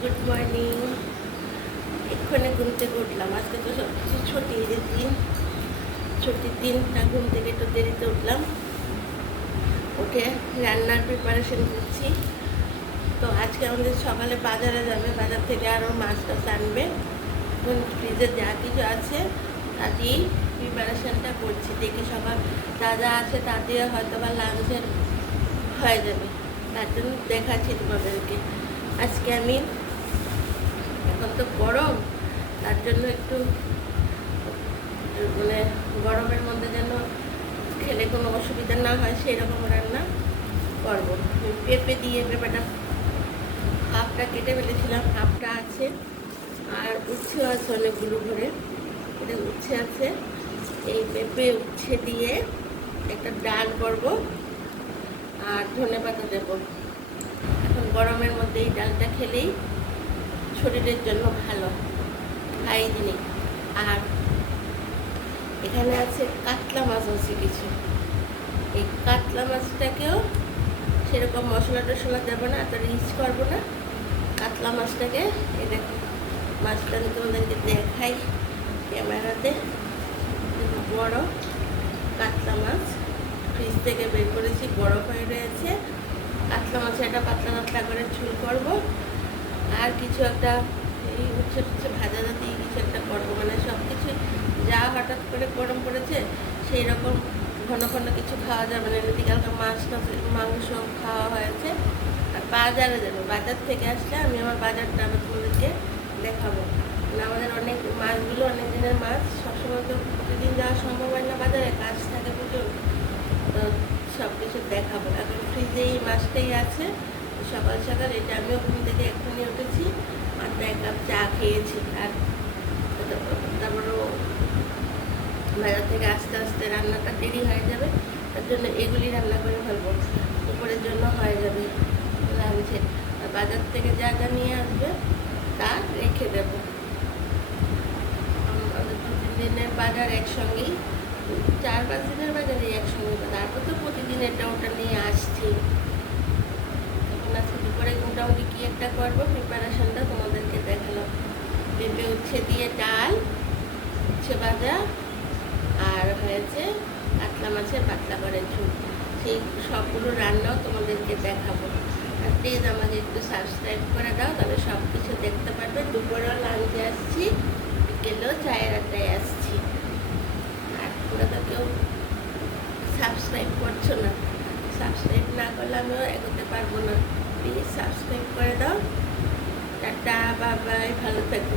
Good morning. এক্ষণে ঘুম থেকে উঠলাম। আজকে তো সব কিছু ছুটির দিন, ছুটির দিনটা ঘুম থেকে একটু দেরিতে উঠলাম। উঠে রান্নার প্রিপারেশন করছি। তো আজকে আমাদের সকালে বাজারে যাবে, বাজার থেকে আরও মাছ টাছ আনবে। এখন ফ্রিজে যা কিছু আছে তা দিয়েই প্রিপারেশনটা করছি। দেখি সকাল যা যা আছে তা দিয়ে হয়তো বা লাঞ্চের হয়ে যাবে। তার জন্য দেখাচ্ছি তোমাদেরকে। আজকে আমি, এখন তো গরম, তার জন্য একটু মানে গরমের মধ্যে যেন খেলে কোনো অসুবিধা না হয় সেই রকম রান্না করবো। পেঁপে দিয়ে, পেঁপেটা হাফটা কেটে ফেলেছিলাম, হাফটা আছে, আর উচ্ছে আছে অনেকগুলো ঘরে। এটা উচ্ছে আছে। এই পেঁপে উচ্ছে দিয়ে একটা ডাল করব আর ধনেপাতা দেবো। এখন গরমের মধ্যে এই ডালটা খেলেই শরীরের জন্য ভালো, হাইজিনিক। আর এখানে আছে কাতলা মাছ আছে কিছু। এই কাতলা মাছটাকেও সেরকম মশলা টশলা দেবো না, এত রিচ করবো না। কাতলা মাছটাকে, এই দেখো মাছটা আমি তোমাদেরকে দেখাই ক্যামেরাতে। বড় কাতলা মাছ ফ্রিজ থেকে বের করেছি, বরফ হয়ে রয়েছে। কাতলা মাছ একটা পাতলা পাতলা করে ঝোল করবো। আর কিছু একটা এই উচ্ছে টুচ্ছে ভাজা দিয়ে কিছু একটা করবো। মানে সব কিছু যা হঠাৎ করে গরম পড়েছে সেই রকম ঘন ঘন কিছু খাওয়া যাবে না। এদিকে কালকে মাছ মাংস খাওয়া হয়েছে। আর বাজারে যাবো, বাজার থেকে আসলে আমি আমার বাজারটা আবার তোমাদেরকে দেখাবো। মানে আমাদের অনেক মাছগুলো অনেক দিনের মাছ, সবসময় তো প্রতিদিন যাওয়া সম্ভব হয় না, বাজারে কাজ থাকে প্রচুর। তো সব কিছু দেখাবো। এখন ফ্রিজে এই মাছটাই আছে। সকাল সকাল এটা আমিও ঘুম থেকে এক্ষুনি উঠেছি, মাত্র 1 কাপ চা খেয়েছি। আর তারপরও বাজার থেকে আস্তে আস্তে রান্নাটা দেরি হয়ে যাবে, তার জন্য এগুলি রান্না করে ফেলবো, দুপুরের জন্য হয়ে যাবে লাঞ্চে। আর বাজার থেকে যা যা নিয়ে আসবে তা রেখে দেবো। আমাদের 2-3 দিনের বাজার একসঙ্গেই, 4-5 দিনের বাজারে একসঙ্গে। তারপর তো প্রতিদিন এটা ওটা নিয়ে আসছি। এখন আজকে দুপুরে মোটামুটি কী একটা করবো, প্রিপারেশনটা তোমাদেরকে দেখালাম। পেঁপে উচ্ছে দিয়ে ডাল, উচ্ছে ভাজা, আর হয়েছে কাতলা মাছের পাতলা করে ঝোল। সেই সবগুলো রান্নাও তোমাদেরকে দেখাবো। আর প্লিজ আমাকে একটু সাবস্ক্রাইব করে দাও, তাহলে সব কিছু দেখতে পারবে। দুপুরেও লাঞ্চে আসছি, বিকেলেও চায়ের আড্ডায় আসছি। আর তোমরা তো কেউ সাবস্ক্রাইব করছো না। সাবস্ক্রাইব না করলে আমিও এগোতে পারবো না। প্লিজ সাবস্ক্রাইব করে দাও। টাটা, বাই বাই, ভালো থাকবে।